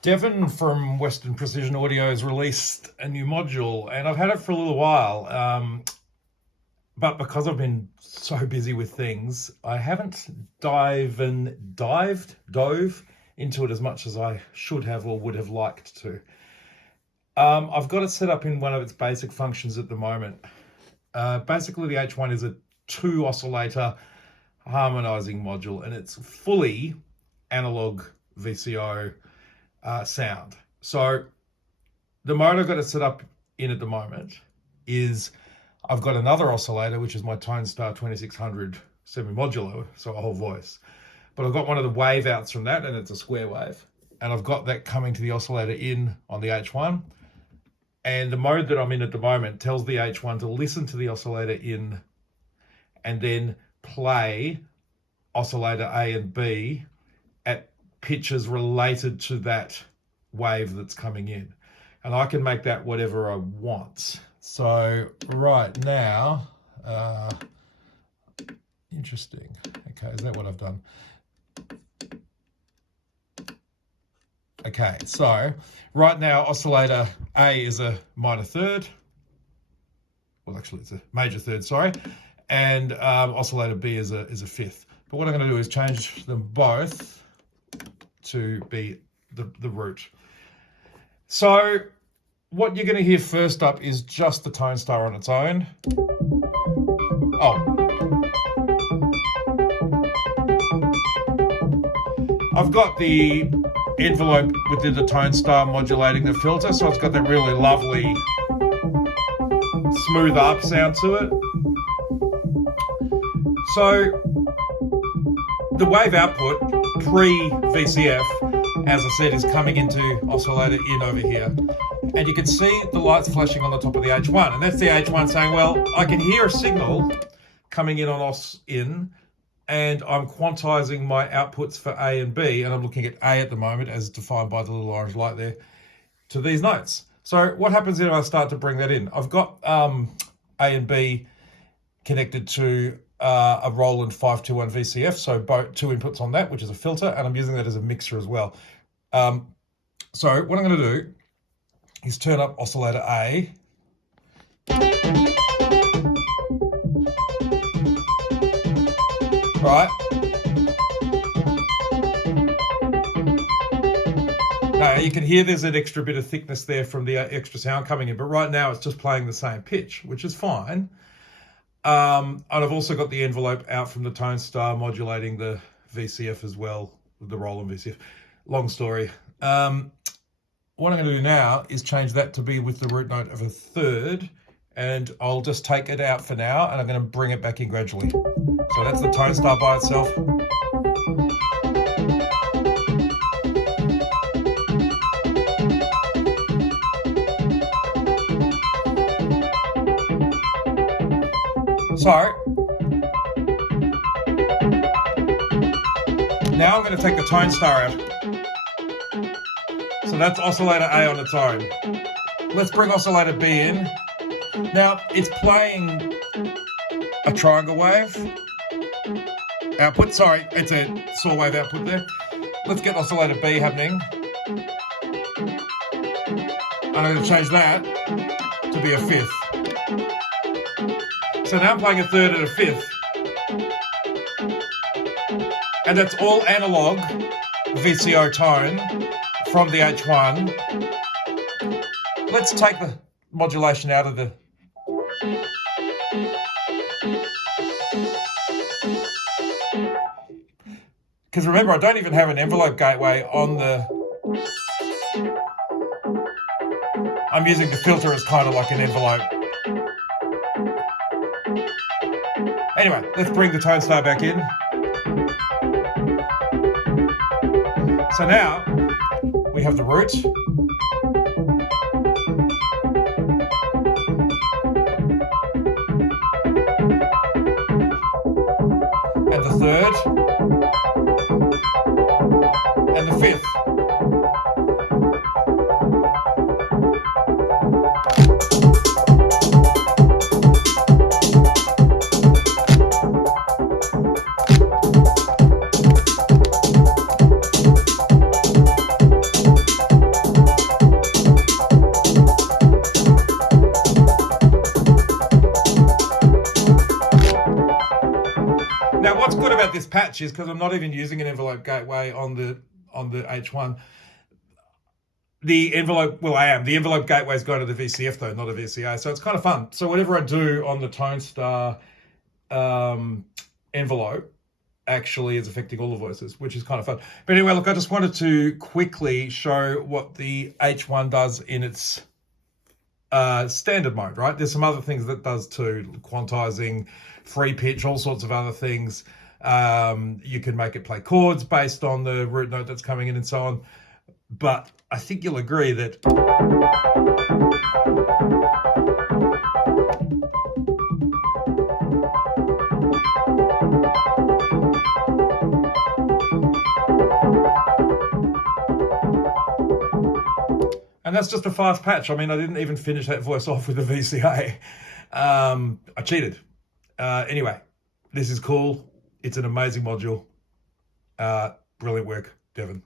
Devon from Weston Precision Audio has released a new module, and I've had it for a little while. But because I've been so busy with things, I haven't dove into it as much as I should have or would have liked to. I've got it set up in one of its basic functions at the moment. Basically, the H1 is a 2-oscillator harmonizing module, and it's fully analog VCO sound. So the mode I've got it set up in at the moment is I've got another oscillator, which is my ToneStar 2600 semi-modular, so a whole voice. But I've got one of the wave outs from that, and it's a square wave. And I've got that coming to the oscillator in on the H1. And the mode that I'm in at the moment tells the H1 to listen to the oscillator in and then play oscillator A and B at pitches related to that wave that's coming in. And I can make that whatever I want. So right now, interesting. Okay, is that what I've done? Okay, so right now oscillator A is a minor third. Well, actually it's a major third, sorry. And oscillator B is a fifth. But what I'm going to do is change them both to be the root. So what you're going to hear first up is just the ToneStar on its own. Oh. I've got the envelope within the ToneStar modulating the filter, so it's got that really lovely smooth up sound to it. So the wave output pre-VCF, as I said, is coming into oscillator in over here. And you can see the lights flashing on the top of the H1. And that's the H1 saying, well, I can hear a signal coming in on os in, and I'm quantizing my outputs for A and B, and I'm looking at A at the moment, as defined by the little orange light there, to these notes. So what happens if I start to bring that in? I've got A and B connected to a Roland 521 VCF, so both two inputs on that, which is a filter, and I'm using that as a mixer as well. So what I'm going to do is turn up oscillator A. Right. Now you can hear there's an extra bit of thickness there from the extra sound coming in, but right now it's just playing the same pitch, which is fine. And I've also got the envelope out from the ToneStar modulating the VCF as well, the Roland VCF. Long story. What I'm going to do now is change that to be with the root note of a third, and I'll just take it out for now, and I'm going to bring it back in gradually. So that's the ToneStar by itself. So now I'm going to take the ToneStar out. So that's oscillator A on its own. Let's bring oscillator B in. Now it's playing a triangle wave output. Sorry, it's a saw wave output there. Let's get oscillator B happening. And I'm going to change that to be a fifth. So now I'm playing a third and a fifth. And that's all analog VCO tone from the H1. Let's take the modulation out of the... Because remember, I don't even have an envelope gateway on the... I'm using the filter as kind of like an envelope. Anyway, let's bring the ToneStar back in. So now we have the root. And the third. And the fifth. patch is, because I'm not even using an envelope gateway on the H1. The envelope, well, I am. The envelope gateway is going to the VCF though, not a VCA. So it's kind of fun. So whatever I do on the Tone Star envelope actually is affecting all the voices, which is kind of fun. But anyway, look, I just wanted to quickly show what the H1 does in its standard mode, right? There's some other things that does too, quantizing, free pitch, all sorts of other things. You can make it play chords based on the root note that's coming in and so on. But I think you'll agree that and that's just a fast patch. I mean, I didn't even finish that voice off with a VCA. I cheated. Anyway, this is cool. It's an amazing module. Brilliant work, Devon.